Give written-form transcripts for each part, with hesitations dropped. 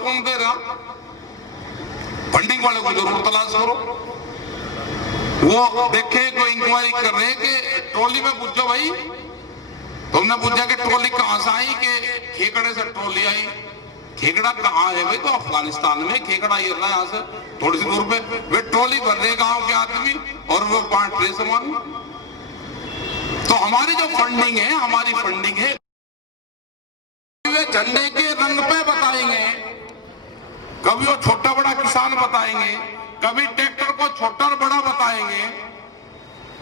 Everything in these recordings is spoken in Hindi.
कौन दे रहा? फंडिंग वाले को जरूर तलाश करो। वो देखे कोई इंक्वायरी कर रहे कि ट्रॉली में पूछो भाई, तुमने पूछा कि ट्रॉली कहां से आई, कि खेकड़े से ट्रॉली आई। खेकड़ा कहाँ है भाई? तो अफगानिस्तान में खेकड़ा गिर रहा है यहाँ से थोड़ी सी दूर पे। वे ट्रॉली भर रहे गांव के आदमी और वो बांट रहे सामान। तो हमारी जो फंडिंग है, हमारी फंडिंग है, वे झंडे के रंग पे बताएंगे, कभी वो छोटा बड़ा किसान बताएंगे, कभी ट्रैक्टर को छोटा और बड़ा बताएंगे।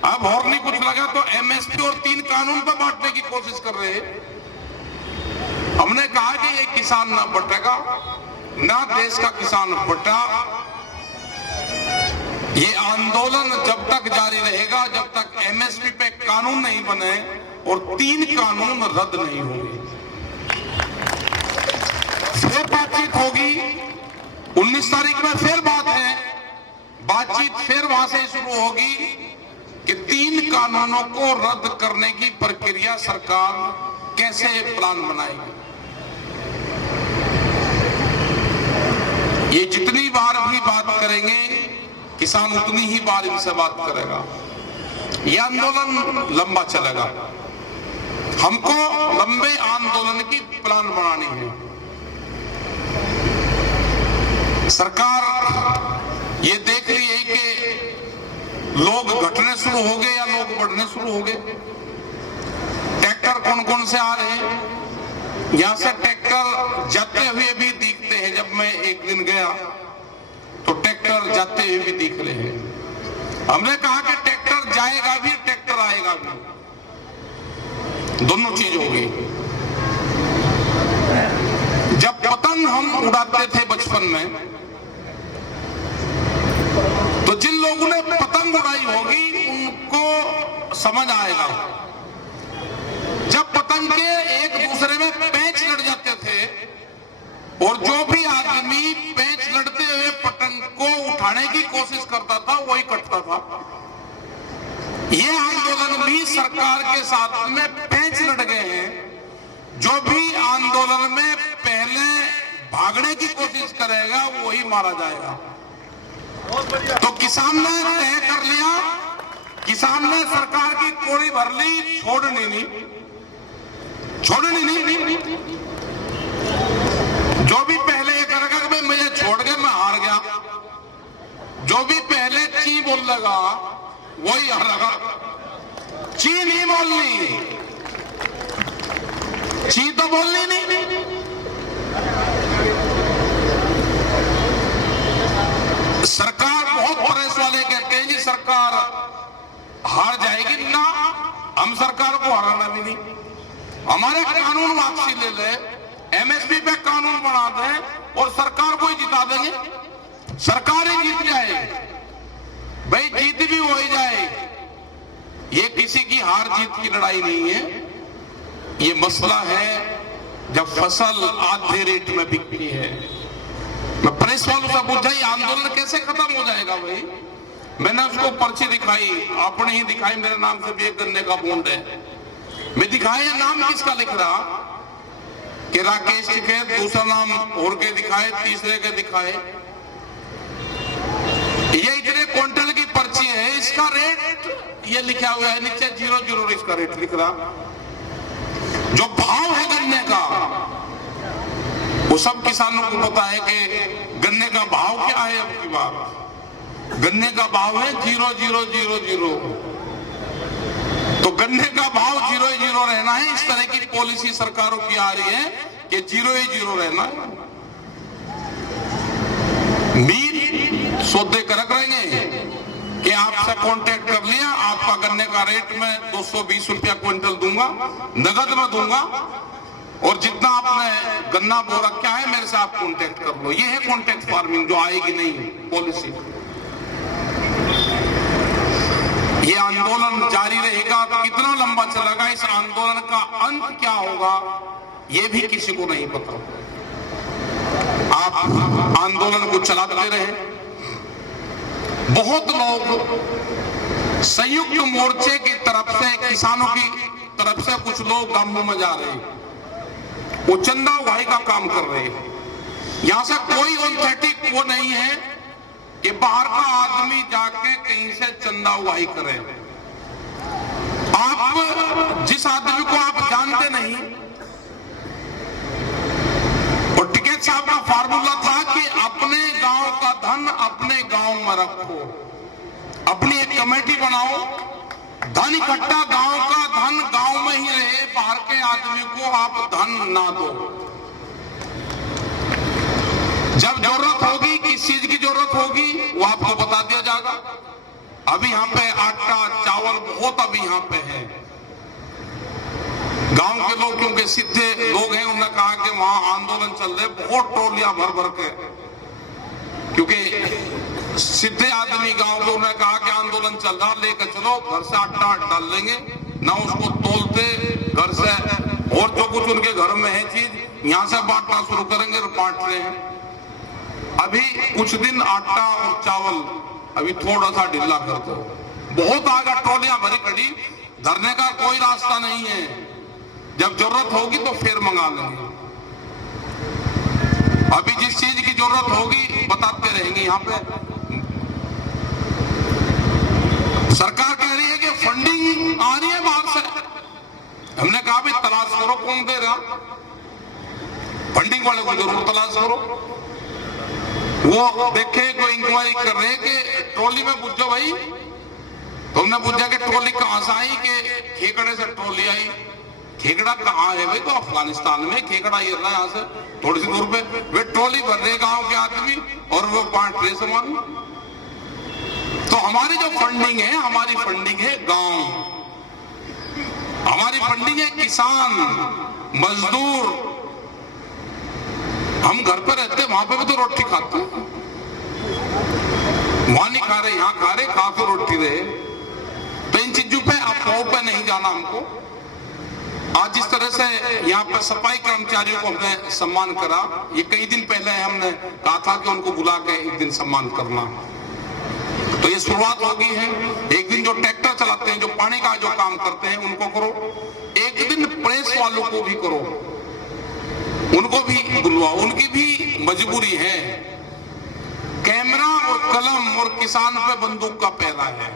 अब और नहीं कुछ लगा तो एमएसपी और 3 कानून पर बांटने की कोशिश कर रहे हैं। हमने कहा कि ये किसान ना बटेगा, ना देश का किसान बटा। ये आंदोलन जब तक जारी रहेगा, जब तक एमएसपी पे कानून नहीं बने और 3 कानून रद्द नहीं होंगे। फिर बातचीत होगी, 19 तारीख में फिर बात है, बातचीत फिर वहां से शुरू होगी कि 3 कानूनों को रद्द करने की प्रक्रिया सरकार कैसे प्लान बनाएगी। ये जितनी बार भी बात करेंगे, किसान उतनी ही बार इनसे बात करेगा। यह आंदोलन लंबा चलेगा। हमको लंबे आंदोलन की प्लान बनानी है। सरकार ये देख रही है कि लोग घटने शुरू हो गए या लोग बढ़ने शुरू हो गए। ट्रैक्टर कौन कौन से आ रहे हैं? यहां से ट्रैक्टर जाते हुए भी दिखते हैं। जब मैं एक दिन गया तो ट्रैक्टर जाते हुए भी दिख रहे हैं। हमने कहा कि ट्रैक्टर जाएगा भी, ट्रैक्टर आएगा भी, दोनों चीज होगी। जब पतंग हम उड़ाते थे बचपन में, तो जिन लोगों ने पतंग उड़ाई होगी उनको समझ आएगा। जब पतंग के एक दूसरे में पेंच लड़ जाते थे और जो भी आदमी पेंच लड़ते हुए पतंग को उठाने की कोशिश करता था वही कटता था। ये आंदोलन भी सरकार के साथ में पेंच लड़ गए हैं। जो भी आंदोलन में पहले भागने की कोशिश करेगा वही मारा जाएगा। तो किसान ने तय कर लिया, किसान ने सरकार की कोड़ी भर ली, छोड़नी नहीं। जो भी पहले ये करेगा कि भाई मुझे छोड़ के मैं हार गया, जो भी पहले ची बोल लगा वही हारेगा। ची नहीं बोलनी, ची तो बोलनी नहीं। सरकार बहुत प्रेस वाले कहते हैं जी सरकार हार जाएगी ना, हम सरकार को हराना भी नहीं। हमारे कानून वापसी ले ले, एमएसपी पे कानून बना दें और सरकार को ही जिता देंगे। सरकार ही जीत जाए भाई, जीत भी हो ही जाए। ये किसी की हार जीत की लड़ाई नहीं है। ये मसला है जब फसल आधे रेट में बिकती है। मैं प्रेस वालों से पूछा ये आंदोलन कैसे खत्म हो जाएगा भाई? मैंने उसको पर्ची दिखाई, आपने ही दिखाई, मेरे नाम से भी एक गन्ने का बॉन्ड है। मैं दिखाया नाम किसका लिख रहा कि राकेश लिखे, दूसरा नाम और के दिखाए, तीसरे के दिखाए। ये इतने क्विंटल की पर्ची है, इसका रेट ये लिखा हुआ है नीचे 00 इसका रेट लिख रहा। जो भाव है गन्ने का वो सब किसानों को पता है कि गन्ने का भाव क्या है। अब की बात गन्ने का भाव है 0000। तो गन्ने का भाव 00 रहना है। इस तरह की पॉलिसी सरकारों की आ रही है कि 0 रहना है। मीर सौदे कर रहेंगे कि आपसे कांटेक्ट कर लिया, आपका गन्ने का रेट मैं 220 रुपया क्विंटल दूंगा, नगद में दूंगा, और जितना आपने गन्ना बो रखा है मेरे से आप कांटेक्ट कर लो। ये है कांटेक्ट फार्मिंग, जो आएगी नहीं पॉलिसी। ये आंदोलन जारी रहेगा, कितना लंबा चलेगा, इस आंदोलन का अंत क्या होगा ये भी किसी को नहीं पता। आप आंदोलन को चलाते रहे। बहुत लोग संयुक्त मोर्चे की तरफ से, किसानों की तरफ से कुछ लोग गांवों में जा रहे हैं, वो चंदा उगाही का काम कर रहे हैं। यहां से कोई ऑथेंटिक वो नहीं है कि बाहर का आदमी जाके कहीं से चंदा उगाही करे। आप जिस आदमी को आप जानते नहीं, और टिकैत साहब का फार्मूला था कि अपने गांव का धन अपने गांव में रखो, अपनी एक कमेटी बनाओ, धन इकट्ठा, गांव का धन गांव में ही रहे, बाहर के आदमी को आप धन ना दो। जब जरूरत होगी, किस चीज की जरूरत होगी, वो आपको बता दिया जाएगा। अभी यहाँ पे आटा चावल बहुत अभी यहाँ पे है। गांव के लोग क्योंकि सीधे लोग हैं, उन्होंने कहा कि वहां आंदोलन चल रहे, बहुत टोलियां भर भर के, क्योंकि सीधे आदमी गांव के, उन्होंने कहा कि आंदोलन चल रहा, लेकर चलो, घर से आटा डाल लेंगे ना, उसको तोलते घर से, और जो कुछ उनके घर में है चीज यहां से बांटना शुरू करेंगे, और बांट रहे हैं। अभी कुछ दिन आटा और चावल अभी थोड़ा सा ढीला कर दो, बहुत आगे ट्रॉलियां भरी खड़ी, धरने का कोई रास्ता नहीं है। जब जरूरत होगी तो फिर मंगा लेंगे। अभी जिस चीज की जरूरत होगी बताते रहेंगे। यहाँ पे सरकार कह रही है कि फंडिंग आ रही है बाहर से। हमने कहा भाई तलाश करो कौन दे रहा, फंडिंग वाले को जरूर तलाश करो। वो देखे कोई इंक्वायरी कर रहे हैं कि ट्रॉली में पूछो भाई, तो हमने पूछा कि ट्रॉली कहां से आई, कि खेकड़े से ट्रॉली आई। खेकड़ा कहाँ है भाई? तो अफगानिस्तान में खेकड़ा ये रहा, यहाँ से थोड़ी सी दूर पे। वे ट्रॉली भर रहे गांव के आदमी और वो बांट रहे सामान। तो हमारी जो फंडिंग है, हमारी फंडिंग है गांव, हमारी फंडिंग है किसान मजदूर। हम घर पे रहते, वहां पे भी तो रोटी खाते हैं, वहां नहीं खा रहे, यहाँ खा रहे, खा के रोटी रहे। तो इन चीजों पे अफवाहों पे नहीं जाना हमको। आज जिस तरह से यहाँ पर सफाई कर्मचारियों को हमने सम्मान करा, ये कई दिन पहले हमने कहा था कि उनको बुला के एक दिन सम्मान करना, तो ये शुरुआत हो गई है। एक दिन जो ट्रैक्टर चलाते हैं, जो पानी का जो काम करते हैं, उनको करो। एक दिन प्रेस वालों को भी करो, उनको भी बुलवाओ, उनकी भी मजबूरी है। कैमरा और कलम और किसान पे बंदूक का पहरा है,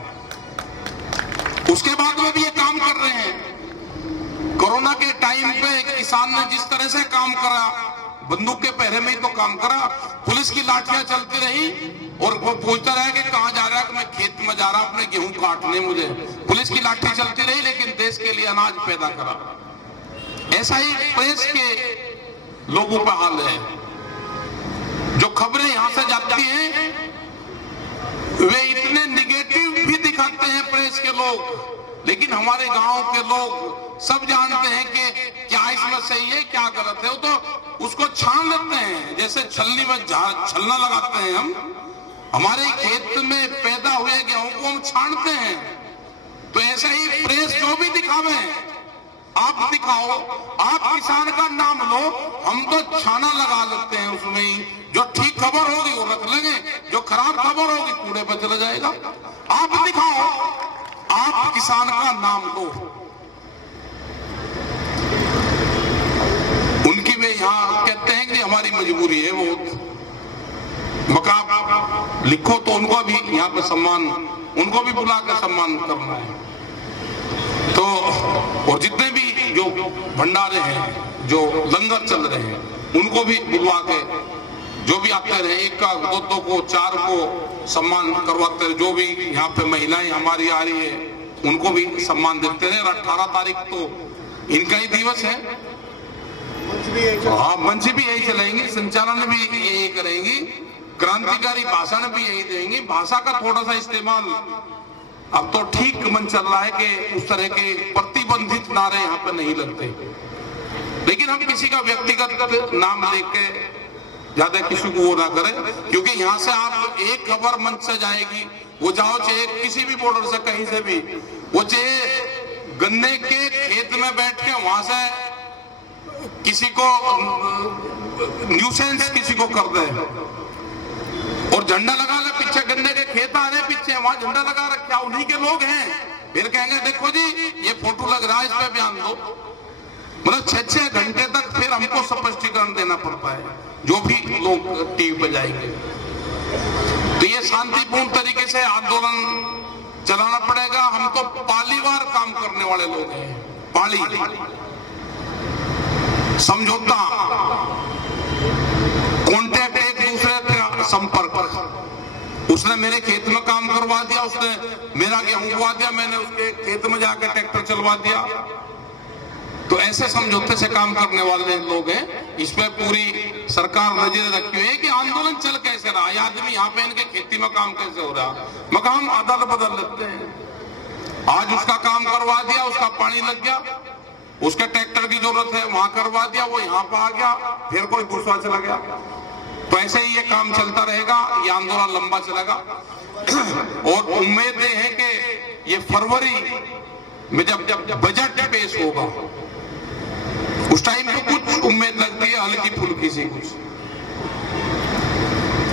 उसके बाद में भी ये काम कर रहे हैं। कोरोना के टाइम पे किसान ने जिस तरह से काम करा, बंदूक के पहरे में ही तो काम करा। पुलिस की लाठियां चलती रही और वो पूछता रहा कि कहां जा रहा है, कि मैं खेत में जा रहा हूं अपने गेहूं काटने। मुझे पुलिस की लाठी चलती रही, लेकिन देश के लिए अनाज पैदा करा। ऐसा ही प्रेस के लोगों का हाल है। जो खबरें यहां से जाती हैं, वे इतने निगेटिव भी दिखाते हैं प्रेस के लोग, लेकिन हमारे गांव के लोग सब जानते हैं कि क्या इसमें सही है, क्या गलत है। वो तो उसको छान लेते हैं, जैसे छलनी में छलना लगाते हैं हम। हमारे खेत में पैदा हुए गेहूं को हम छानते हैं, तो ऐसा ही प्रेस जो भी दिखावे, आप दिखाओ, आप किसान का नाम लो, हम तो छाना लगा लेते हैं उसमें ही। जो ठीक खबर होगी वो रख लेंगे, जो खराब खबर होगी कूड़े पर चला जाएगा। आप दिखाओ, आप किसान का नाम लो। उनकी वे यहाँ कहते हैं कि हमारी मजबूरी है, वो मकाम लिखो तो उनको भी यहाँ पे सम्मान, उनको भी बुला कर सम्मान करना है। तो और जितने भी जो भंडारे हैं, जो लंगर चल रहे हैं, उनको भी बुलवा के जो भी आते रहे, एक का दो को चार को सम्मान करवाते रहे। जो भी यहाँ पे महिलाएं हमारी आ रही है, उनको भी सम्मान देते रहे। 18 तारीख तो इनका ही दिवस है। हाँ, मंच भी यही चलाएंगी, संचालन भी यही करेंगी, क्रांतिकारी भाषण भी यही देंगी। भाषा का थोड़ा सा इस्तेमाल अब तो ठीक मन चल रहा है कि उस तरह के प्रतिबंधित नारे यहाँ पे नहीं लगते, लेकिन हम किसी का व्यक्तिगत नाम लेके ज्यादा किसी को वो ना करें, क्योंकि यहाँ से आप एक खबर मंच से जाएगी, वो जाओ चाहे किसी भी बॉर्डर से कहीं से भी, वो चाहे गन्ने के खेत में बैठ के वहां से किसी को न्यूसेंस किसी को कर दे और झंडा लगा ले, पीछे गन्ने के खेत आ रहे, पीछे वहां झंडा लगा रखा, उन्हीं के लोग हैं। फिर कहेंगे देखो जी ये फोटो लग रहा है, इस पे बयान दो। मतलब 6-6 घंटे तक फिर हमको स्पष्टीकरण देना पड़ता है, जो भी लोग टीवी पे जाएंगे। तो ये शांतिपूर्ण तरीके से आंदोलन चलाना पड़ेगा। हम तो पालीवार काम करने वाले लोग हैं, पाली समझौता, कॉन्टैक्ट, एक दूसरे का संपर्क। उसने मेरे खेत में काम करवा दिया, उसने मेरा गेहूं उगवा दिया, मैंने उसके खेत में जाकर ट्रैक्टर चलवा दिया। तो ऐसे समझौते से काम करने वाले लोग हैं। इस पे पूरी सरकार नजर रखी हुई है कि आंदोलन चल कैसे रहा, ये आदमी यहाँ पे इनके खेती में काम कैसे हो रहा। मगर हम अदल बदल लेते हैं। आज उसका काम करवा दिया, उसका पानी लग गया, उसके ट्रैक्टर की जरूरत है वहां करवा दिया, वो यहाँ पे आ गया, फिर कोई दूसरा चला गया। तो ऐसे ही ये काम चलता रहेगा, ये आंदोलन लंबा चलेगा। और उम्मीद है कि ये फरवरी में जब बजट पेश होगा उस टाइम पे कुछ उम्मीद लगती है, हल्की फुल्की सी कुछ।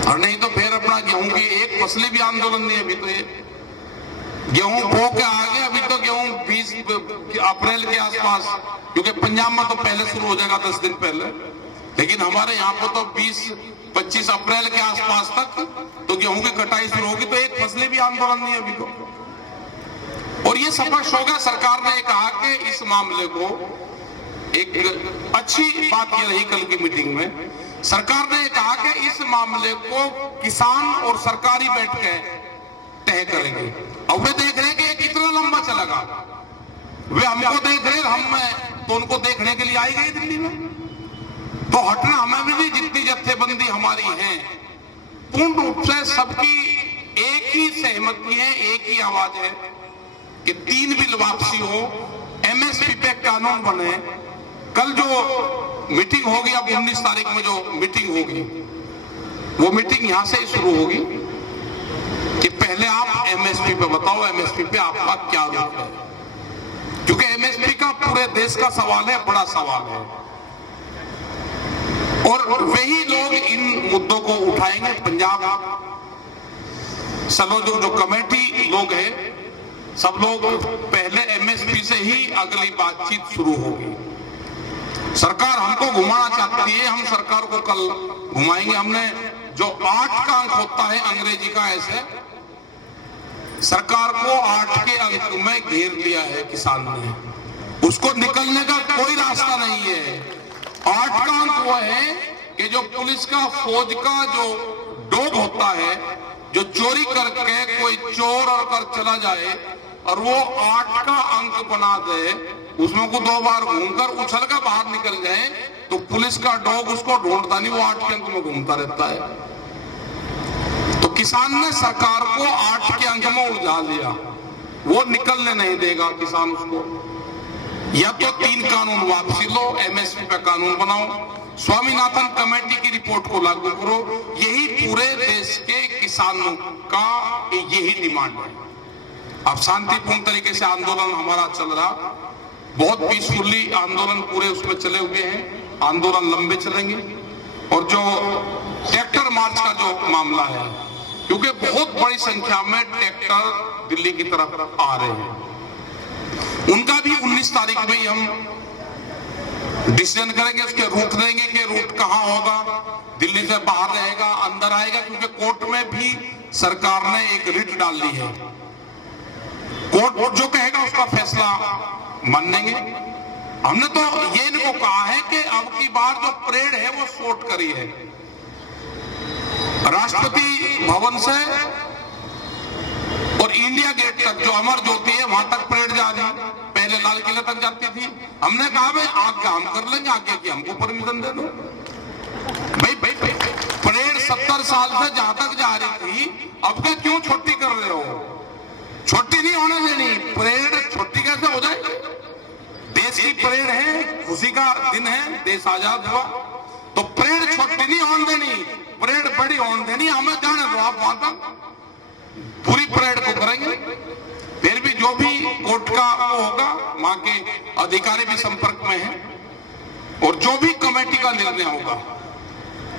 और नहीं तो फिर अपना गेहूं की एक फसली भी आंदोलन नहीं। अभी तो ये गेहूं बो के आ गए, अभी तो गेहूं 20 अप्रैल के आसपास, क्योंकि पंजाब में तो पहले शुरू हो जाएगा 10 दिन पहले, लेकिन हमारे यहाँ पे तो 20-25 अप्रैल के आसपास तक तो गेहूं की कटाई शुरू होगी। तो एक फसली भी आंदोलन नहीं अभी तो। और ये स्पष्ट होगा, सरकार ने कहा कि इस मामले को, एक अच्छी बात यह रही कल की मीटिंग में, सरकार ने कहा कि इस मामले को किसान और सरकारी बैठ के तय करेंगे। अब वे देख रहे हैं कि ये कितना लंबा चलेगा, वे हमको देख रहे, हम तो उनको देखने के लिए आई गई दिल्ली में। तो हटना हमें भी, जितनी जत्थेबंदी हमारी है, पूर्ण रूप से सबकी एक ही सहमति है, एक ही आवाज है कि 3 बिल वापसी हो, एमएसपी पे कानून बने। कल जो मीटिंग होगी, अब 19 तारीख में जो मीटिंग होगी, वो मीटिंग यहां से ही शुरू होगी कि पहले आप एमएसपी पे बताओ, एमएसपी पे आपका क्या रुख है, क्योंकि एमएसपी का पूरे देश का सवाल है, बड़ा सवाल है। और वही लोग इन मुद्दों को उठाएंगे। पंजाब चलो जो कमेटी लोग हैं, सब लोग पहले एमएसपी से ही अगली बातचीत शुरू होगी। सरकार हमको घुमाना चाहती है, हम सरकार को कल घुमाएंगे। हमने जो 8 का अंक होता है अंग्रेजी का, ऐसे सरकार को 8 के अंक में घेर लिया है किसान ने। उसको निकलने का कोई रास्ता नहीं है। 8 का अंक वो है कि जो पुलिस का, फौज का जो डॉग होता है, जो चोरी करके कोई चोर और कर चला जाए और वो 8 का अंक बना दे, उसमें को 2 बार घूमकर उछल कर बाहर निकल जाए, तो पुलिस का डॉग उसको ढूंढता नहीं, वो 8 के अंक में घूमता रहता है। तो किसान ने सरकार को 8 के अंक में उलझा लिया, वो निकलने नहीं देगा किसान उसको। या तो 3 कानून वापसी लो, एमएसपी पे कानून बनाओ, स्वामीनाथन कमेटी की रिपोर्ट को लागू करो। यही पूरे देश के किसानों का यही डिमांड है। अब शांतिपूर्ण तरीके से आंदोलन हमारा चल रहा, बहुत पीसफुली आंदोलन पूरे उसमें चले हुए हैं, आंदोलन लंबे चलेंगे। और जो ट्रैक्टर मार्च का जो मामला है, क्योंकि बहुत बड़ी संख्या में ट्रैक्टर दिल्ली की तरफ आ रहे हैं, उनका भी 19 तारीख में ही हम डिसीजन करेंगे, उसके रूट देंगे कि रूट कहां होगा, दिल्ली से बाहर रहेगा, अंदर आएगा, क्योंकि कोर्ट में भी सरकार ने एक रिट डाल दी है। कोर्ट जो कहेगा उसका फैसला मानेंगे। हमने तो ये इनको कहा है कि अब की बार जो परेड है वो शॉर्ट करी है, राष्ट्रपति भवन से और इंडिया गेट तक जो अमर ज्योति है वहां तक परेड जा रही, पहले लाल किले तक जाती थी। हमने कहा भाई आगे हम कर लेंगे, आगे की हमको परमिशन दे दो। भाई परेड 70 साल से जहां तक जा रही थी, अब के क्यों छोटी कर रहे हो? छोटी नहीं होने देनी परेड। छोटी कैसे हो जाए? देश की परेड है, खुशी का दिन है, देश आजाद हुआ, तो परेड छोटी नहीं होने देनी, परेड बड़ी होने देनी। हमें जाने दो, आप वहां तक पूरी परेड को करेंगे। फिर भी जो भी कोर्ट का वो होगा, वहां के अधिकारी भी संपर्क में हैं, और जो भी कमेटी का निर्णय होगा,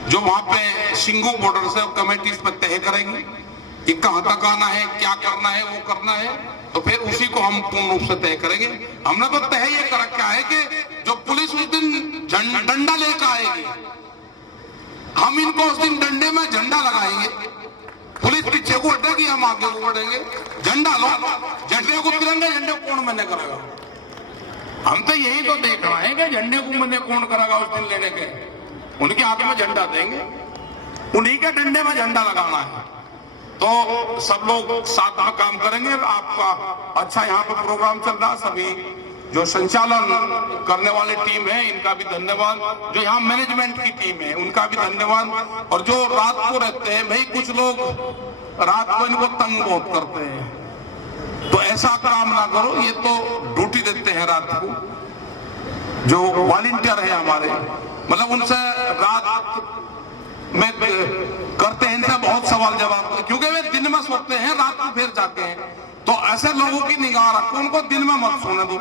जो वहां पे सिंगू बॉर्डर से कमेटी इस पर तय करेंगी कि कहां तक आना है, क्या करना है, वो करना है, तो फिर उसी को हम पूर्ण रूप से तय करेंगे। हमने तो तय ये कर रखा है कि जो पुलिस डंडा लेकर आएगी, हम इनको उस दिन डंडे में झंडा लगाएंगे, पुलिस पीछे को हटेगी, हम आगे को बढ़ेंगे, झंडा लो, झंडे को तिरंगे झंडे को कौन मैंने करेगा? हम तो यही तो देख रहे हैं कि झंडे को मैंने कौन करेगा उस दिन लेने के, उनके हाथ में झंडा देंगे, उन्हीं के डंडे में झंडा लगाना है। तो सब लोग साथ में काम करेंगे। आपका अच्छा यहाँ पे प्रोग्राम चल रहा, सभी जो संचालन करने वाले टीम है इनका भी धन्यवाद, जो यहाँ मैनेजमेंट की टीम है उनका भी धन्यवाद, और जो रात को रहते हैं, भाई कुछ लोग रात को इनको तंग बहुत करते हैं, तो ऐसा काम ना करो, ये तो ड्यूटी देते हैं रात को, जो वॉलंटियर है हमारे, मतलब उनसे रात में करते हैं, इनसे बहुत सवाल जवाब, क्योंकि वे दिन में सोते हैं, रात को फिर जाते हैं, तो ऐसे लोगों की निगाह रखो, उनको दिन में मत सोने दो।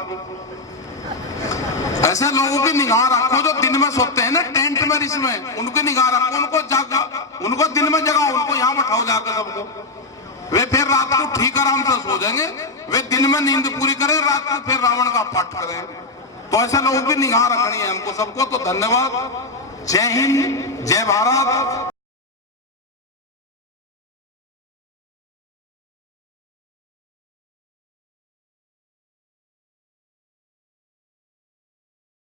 ऐसे लोगों की निगाह रखो जो दिन में सोते हैं ना टेंट में, इसमें उनकी निगाह रखो, उनको जागा, उनको दिन में जगाओ, उनको यहाँ बैठाओ जाकर सबको, वे फिर रात को ठीक आराम से सो जाएंगे। वे दिन में नींद पूरी करें, रात को फिर रावण का पाठ करें। तो ऐसे लोगों की निगाह रखनी है हमको सबको। तो धन्यवाद, जय हिंद, जय भारत।